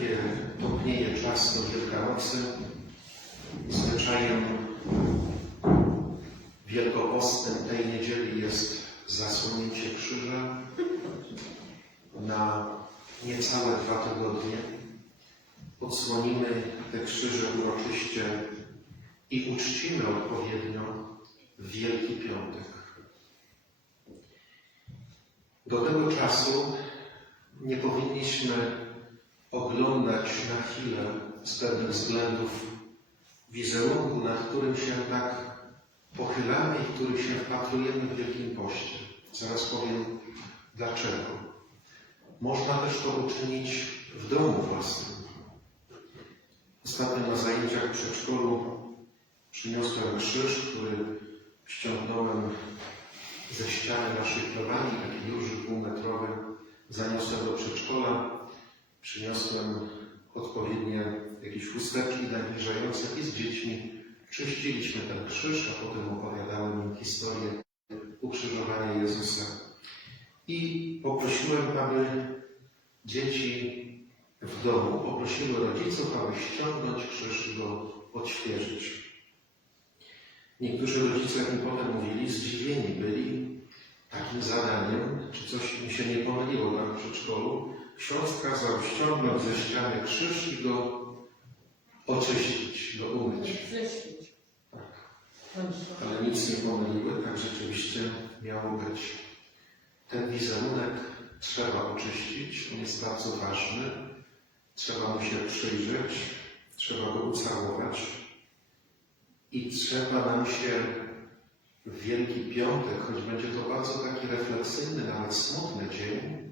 na wstępie, topnieje czas do Wielkanocy. Zwyczajem wielkopostnym tej niedzieli jest zasłonięcie krzyża na niecałe dwa tygodnie. Odsłonimy te krzyże uroczyście i uczcimy odpowiednio Wielki Piątek. Do tego czasu nie powinniśmy oglądać na chwilę z pewnych względów wizerunku, nad którym się tak pochylamy i który się wpatrujemy w Wielkim Poście. Zaraz powiem dlaczego. Można też to uczynić w domu własnym. Ostatnio na zajęciach w przedszkolu przyniosłem krzyż, który ściągnąłem ze ściany naszej plowani, taki duży, półmetrowy, zaniosłem do przedszkola, przyniosłem odpowiednie jakieś chusteczki najbliżające i z dziećmi czyściliśmy ten krzyż, a potem opowiadałem im historię ukrzyżowania Jezusa. I poprosiłem, aby dzieci w domu poprosiły rodziców, aby ściągnąć krzyż i go odświeżyć. Niektórzy rodzice, mi potem mówili, zdziwieni byli takim zadaniem, czy coś mi się nie pomyliło tam w przedszkolu. Ksiądz kazał ściągnąć ze ściany krzyż i go oczyścić, go umyć. Ale nic nie pomyliły, tak rzeczywiście miało być. Ten wizerunek trzeba oczyścić, on jest bardzo ważny. Trzeba mu się przyjrzeć, trzeba go ucałować i trzeba nam się w Wielki Piątek, choć będzie to bardzo taki refleksyjny, nawet smutny dzień,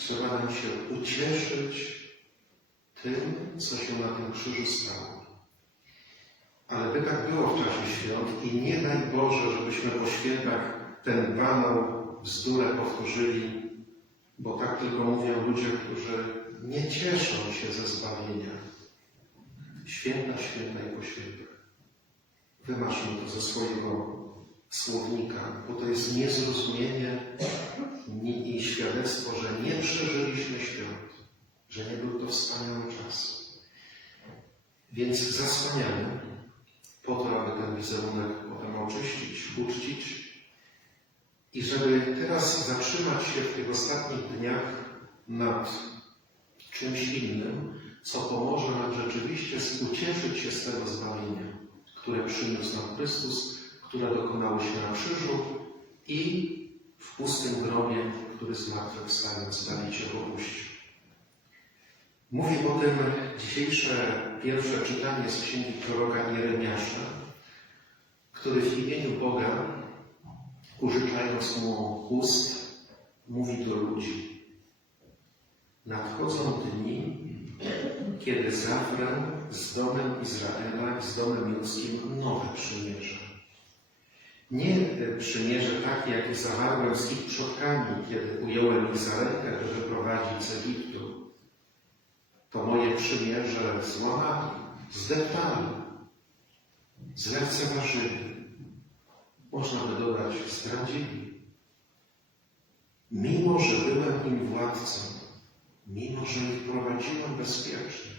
trzeba nam się ucieszyć tym, co się na tym krzyżu stało. Ale by tak było w czasie świąt i nie daj Boże, żebyśmy po świętach ten banał, bzdurę powtórzyli, bo tak tylko mówią ludzie, którzy nie cieszą się ze zbawienia. Święta, święta i po świętach. Wymaszmy to ze swojego słownika, bo to jest niezrozumienie i świadectwo, że nie przeżyliśmy świąt, że nie był to wspaniały czas. Więc zasłaniamy po to, aby ten wizerunek potem oczyścić, uczcić i żeby teraz zatrzymać się w tych ostatnich dniach nad czymś innym, co pomoże nam rzeczywiście ucieszyć się z tego zbawienia, które przyniósł nam Chrystus, które dokonało się na krzyżu i w pustym grobie, który zmartwychwstając Zbawiciel opuścił. Mówi o tym dzisiejsze pierwsze czytanie z księgi proroka Jeremiasza, który w imieniu Boga, użyczając mu ust, mówi do ludzi. Nadchodzą dni, kiedy zawrę z domem Izraela z domem ludzkim nowe przymierze. Nie przymierze takie, jakie zawarłem z ich przodkami, kiedy ująłem ich za rękę, by z Egiptu. To moje przymierze złamali, zdeptali, zlekceważyli. Można by dodać, zdradzili. Mimo, że byłem im władcą, mimo, że ich prowadziłem bezpiecznie.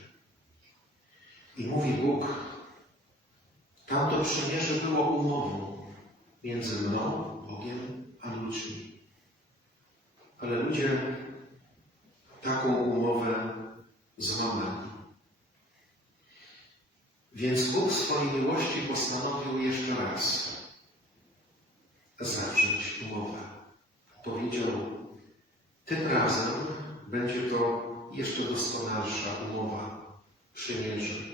I mówi Bóg, tamto przymierze było umową między mną, Bogiem, a ludźmi. Ale ludzie taką umowę złamali. Więc Bóg w swojej miłości postanowił jeszcze raz zawrzeć umowę. Powiedział, tym razem będzie to jeszcze doskonalsza umowa przymierzy.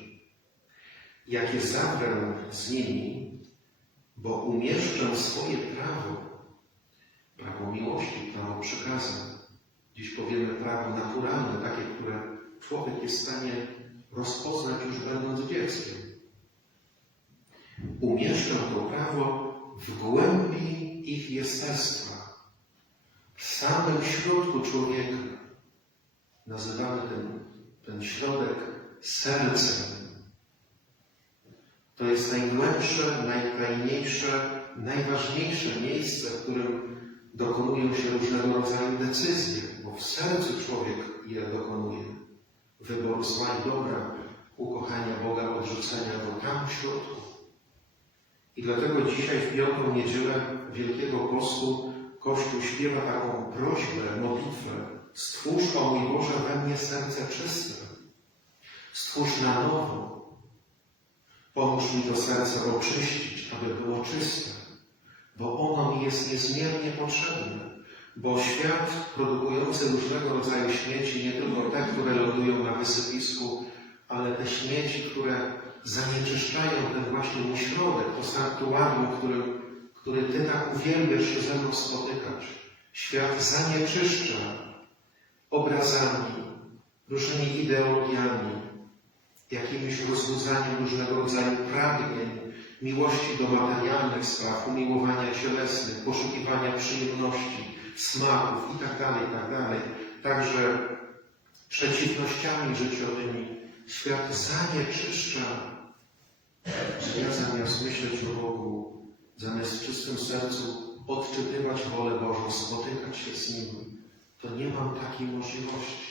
Jakie zawrę z nimi, bo umieszczę swoje prawo, prawo miłości, prawo przykazań. Dziś powiemy prawo naturalne, takie, które człowiek jest w stanie rozpoznać już będąc dzieckiem. Umieszczę to prawo w głębi ich jestestwa, w samym środku człowieka. Nazywamy ten, ten środek sercem. To jest najgłębsze, najtajniejsze najważniejsze miejsce, w którym dokonują się różnego rodzaju decyzje, bo w sercu człowiek je dokonuje. Wyboru zła i dobra, ukochania Boga, odrzucenia Go tam w środku. I dlatego dzisiaj w piątą niedzielę Wielkiego Postu Kościół śpiewa taką prośbę, modlitwę. Stwórz, o mój Boże, we mnie serce czyste. Stwórz na nowo. Pomóż mi to serce oczyścić, aby było czyste, bo ono mi jest niezmiernie potrzebne. Bo świat produkujący różnego rodzaju śmieci, nie tylko te, które lądują na wysypisku, ale te śmieci, które zanieczyszczają ten właśnie mój środek, to sanktuarium, który, który Ty tak uwielbiasz się ze mną spotykać. Świat zanieczyszcza obrazami, różnymi ideologiami, jakimś rozbudzaniem różnego rodzaju pragnień, miłości do materialnych spraw, umiłowania cielesnych, poszukiwania przyjemności, smaków itd., itd. Także przeciwnościami życiowymi świat zanieczyszcza. Ja zamiast myśleć o Bogu, zamiast w czystym sercu odczytywać wolę Bożą, spotykać się z Nim, to nie mam takiej możliwości.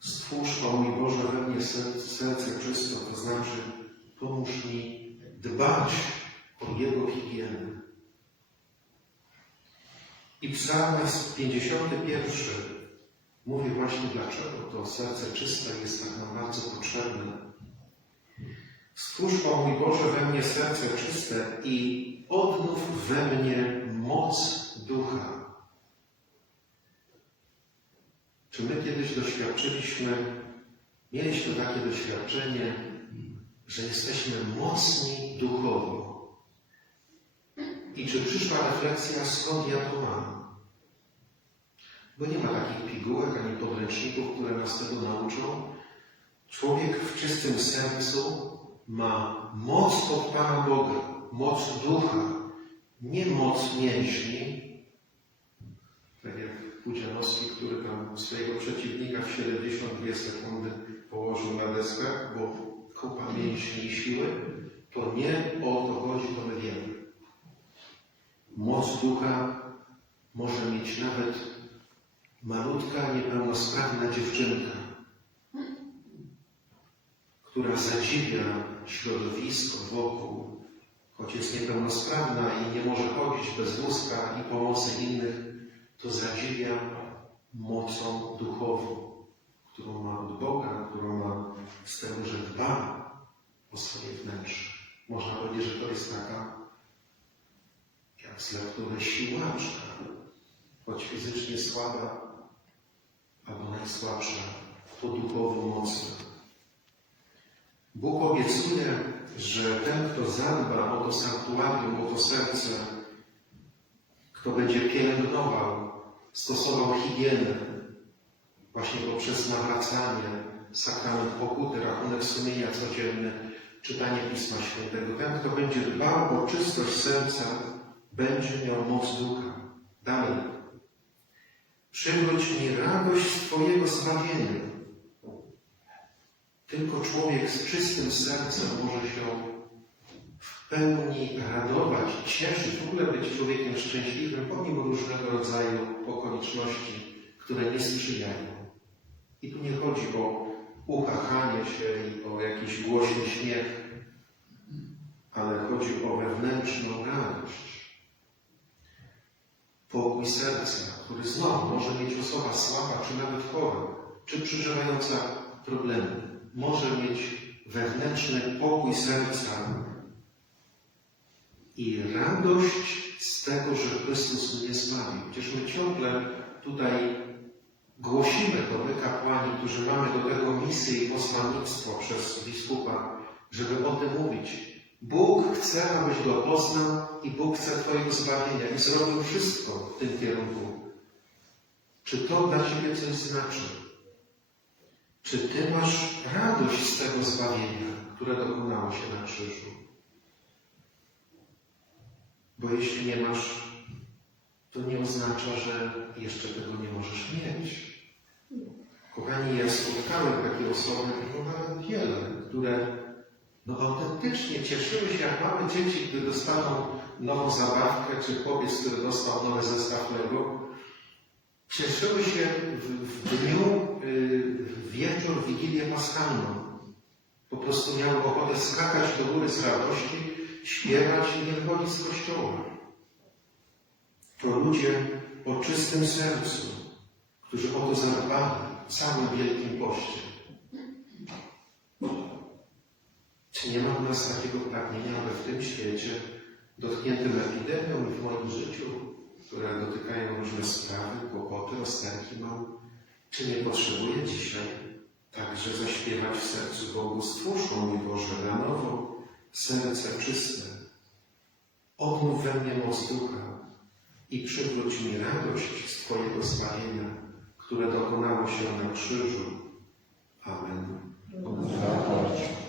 Stwórz, o mój Boże, we mnie serce, czyste, to znaczy pomóż mi dbać o Jego higienę. I psalmist 51 mówi właśnie dlaczego to serce czyste jest tak nam bardzo potrzebne. Stwórz, o mój Boże, we mnie serce czyste i odnów we mnie moc ducha. Czy my kiedyś doświadczyliśmy, mieliśmy takie doświadczenie, że jesteśmy mocni duchowo? I czy przyszła refleksja, skąd ja to mam? Bo nie ma takich pigułek ani podręczników, które nas tego nauczą. Człowiek w czystym sercu ma moc od Pana Boga, moc ducha, nie moc mięśni, jak Pudzianowski, który tam swojego przeciwnika w 72 sekundy położył na deskach, bo kupa mięśni i siły, to nie o to chodzi, to my wiemy. Moc ducha może mieć nawet malutka, niepełnosprawna dziewczynka, która zadziwia środowisko wokół, choć jest niepełnosprawna i nie może chodzić bez wózka i pomocy innych, to zadziwia mocą duchową, którą ma od Boga, którą ma z tego, że dba o swoje wnętrze. Można powiedzieć, że to jest taka jak z lektury siłaczka, choć fizycznie słaba, albo najsłabsza, to duchowo mocna. Bóg obiecuje, że ten, kto zadba o to sanktuarium, o to serce, kto będzie pielęgnował, stosował higienę, właśnie poprzez nawracanie, sakrament pokuty, rachunek sumienia codzienny, czytanie Pisma Świętego. Ten, kto będzie dbał o czystość serca, będzie miał moc ducha. Dalej. Przywróć mi radość Twojego zbawienia. Tylko człowiek z czystym sercem może się pełni radować, cieszyć, w ogóle być człowiekiem szczęśliwym, pomimo różnego rodzaju okoliczności, które nie sprzyjają. I tu nie chodzi o uchachanie się i o jakiś głośny śmiech, ale chodzi o wewnętrzną radość. Pokój serca, który znowu może mieć osoba słaba, czy nawet chora, czy przeżywająca problemy. Może mieć wewnętrzny pokój serca i radość z tego, że Chrystus mnie zbawił. Przecież my ciągle tutaj głosimy to, my kapłani, którzy mamy do tego misję i posłannictwo przez biskupa, żeby o tym mówić. Bóg chce, abyś go poznał i Bóg chce Twojego zbawienia i zrobił wszystko w tym kierunku. Czy to dla Ciebie coś znaczy? Czy Ty masz radość z tego zbawienia, które dokonało się na krzyżu? Bo jeśli nie masz, to nie oznacza, że jeszcze tego nie możesz mieć. Kochani, ja spotkałem takie osoby, no nawet wiele, które no autentycznie cieszyły się jak małe dzieci, gdy dostaną nową zabawkę, czy chłopiec, który dostał nowy zestaw Lego. Cieszyły się w, w dniu, y, w wieczór, Wigilię Paschalną. Po prostu miały ochotę skakać do góry z radości, śpiewać i nie wychodzić z kościoła. To ludzie o czystym sercu, którzy o to zadbali w całym Wielkim Poście. Czy nie ma u nas takiego pragnienia, aby w tym świecie dotkniętym epidemią i w moim życiu, które dotykają różne sprawy, kłopoty, rozterki mam, czy nie potrzebuję dzisiaj także zaśpiewać w sercu Bogu Stwórz, mój Boże, na nowo serce czyste, odmów we mnie moc ducha i przywróć mi radość z Twojego zbawienia, które dokonało się na krzyżu. Amen. Amen.